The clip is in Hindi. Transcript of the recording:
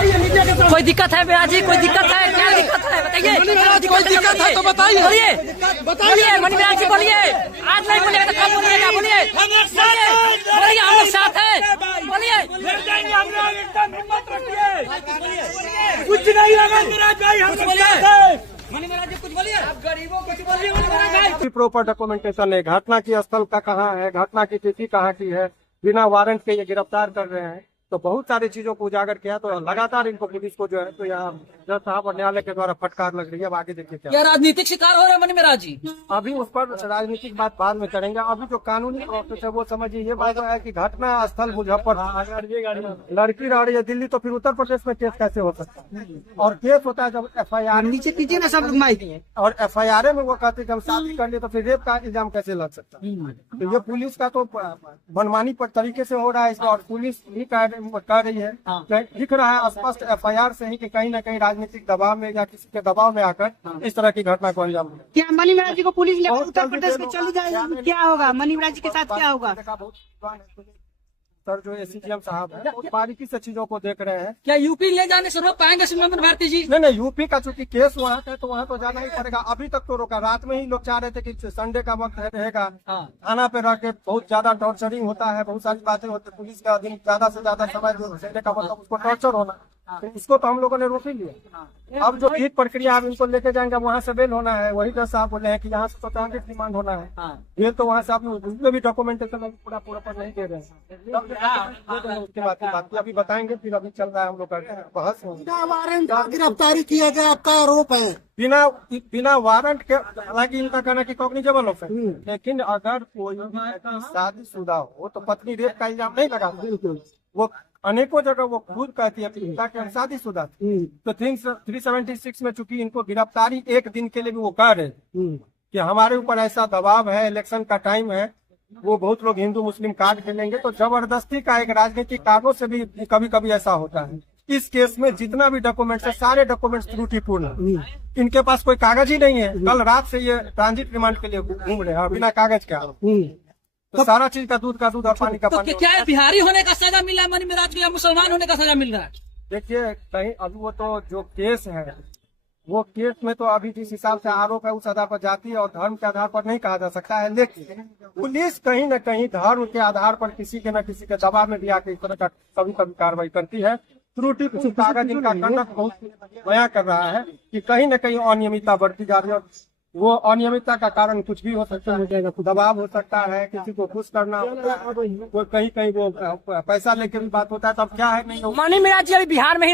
कोई दिक्कत है मेरा जी? कोई दिक्कत है? क्या दिक्कत है बताइए? कोई दिक्कत है तो बताइए। बोलिए बोलिए मणिमराज जी बोलिए। आज नहीं बोलिएगा तो कब बोलिएगा? बोलिए बोलिए, हम लोग साथ हैं। बोलिए कुछ नहीं होगा मणिमराज भाई, हम मणिमराज जी कुछ बोलिए। आप गरीबों कुछ बोलिए मणिमराज भाई। प्रॉपर डॉक्यूमेंटेशन है, घटना की स्थल का कहाँ है, घटना की तिथि कहाँ की है, बिना वारंट के ये गिरफ्तार कर रहे हैं। तो बहुत सारी चीजों को उजागर किया, तो लगातार इनको पुलिस को जो है तो यहाँ जज साहब और न्यायालय के द्वारा फटकार लग रही है। अब आगे देखिए क्या क्या राजनीतिक शिकार हो रहे हैं मणिमराज जी? अभी उस पर राजनीतिक बात बाद में करेंगे। अभी जो कानूनी प्रोसेस है वो समझिए। ये बात है कि घटना स्थल मुजफ्फरपुर, लड़की रह रही है दिल्ली, तो फिर उत्तर प्रदेश में केस कैसे हो सकता है? और केस होता है जब FIR नीचे कीजिए ना सब लोग माइक। और FIR में वो कहते हैं कि हम शादी कर लिए, तो फिर रेप का इल्जाम कैसे लग सकता है? तो ये पुलिस का तो मनमानी पर तरीके से हो रहा है इसमें, और पुलिस भी कर रही है। दिख रहा है स्पष्ट FIR से ही कि कहीं न कहीं राजनीतिक दबाव में या किसी के दबाव में आकर इस तरह की घटना को अंजाम दिया। क्या मणिमराज जी को पुलिस लेकर उत्तर प्रदेश में चली जाएगी? क्या होगा मणिमराज जी के साथ, क्या होगा? सर जो SCM साहब है वो बारीकी से चीजों को देख रहे हैं। क्या यूपी ले जाने से रोक पाएंगे सुमन भारती जी? नहीं, यूपी का चूंकि केस वहाँ का है तो वहाँ तो जाना ही पड़ेगा। अभी तक तो रोका, रात में ही लोग चाह रहे थे कि संडे का वक्त रहेगा, थाना पे रह के बहुत ज्यादा टॉर्चरिंग होता है, बहुत सारी बातें होती है। पुलिस का दिन ज्यादा से ज्यादा समय जो संडे का मतलब उसको टॉर्चर होना, तो इसको तो हम लोगों ने रोक ही लिया। अब जो एक प्रक्रिया अब इनको लेके जाएंगे, वहाँ से बेल होना है। वही जज साहब बोले हैं कि यहाँ से तो टारगेट डिमांड होना है। बेल तो वहाँ से आप उसमें भी डॉक्यूमेंटेशन पूरा पर नहीं दे रहे हैं। उसके बाद की बात अभी बताएंगे। फिर अभी चल रहा है हम लोग का बहस। वारंट गिरफ्तारी किया गया आपका आरोप है? बिना वारंट के, हालांकि इनका कहना कि कॉग्निजेबल ऑफेंस, लेकिन अगर कोई शादीशुदा हो तो पत्नी रेप का इल्जाम नहीं लगा। वो अनेकों जगह वो खुद कहती है पिता के शादीशुदा थी। तो 376 में चूंकि इनको गिरफ्तारी एक दिन के लिए भी वो कह रहे कि हमारे ऊपर ऐसा दबाव है, इलेक्शन का टाइम है, वो बहुत लोग हिंदू मुस्लिम कार्ड खेलेंगे, तो जबरदस्ती का एक राजनीतिक कारणों से भी कभी कभी ऐसा होता है। इस केस में जितना भी डॉक्यूमेंट्स है सारे डॉक्यूमेंट्स त्रुटिपूर्ण। इनके पास कोई कागज ही नहीं है। कल रात से ये ट्रांजिट रिमांड के लिए घूम रहे हैं बिना कागज के। तो सारा चीज का दूध और पानी का पानी। तो क्या है, बिहारी होने का सजा मिला मणिमराज को या मुसलमान होने का सजा मिल रहा है? देखिए कहीं अभी वो तो जो केस है, वो केस में तो अभी जिस हिसाब से आरोप है उस आधार पर जाति और धर्म के आधार पर नहीं कहा जा सकता है। लेकिन पुलिस कहीं न कहीं धर्म के आधार पर किसी के न किसी के दबाव में भी आके इस तरह का कभी कभी कार्रवाई करती है। त्रुटिपूर्ण कागज इनका कंडक्ट बहुत बयां कर रहा है कि कहीं न कहीं अनियमितता बढ़ती जा रही है। वो अनियमितता का कारण कुछ भी हो सकता है, दबाव हो सकता है, किसी को खुश करना होता है, कोई कहीं वो पैसा लेके भी बात होता है। तब क्या है नहीं मणिमराज जी अभी बिहार में ही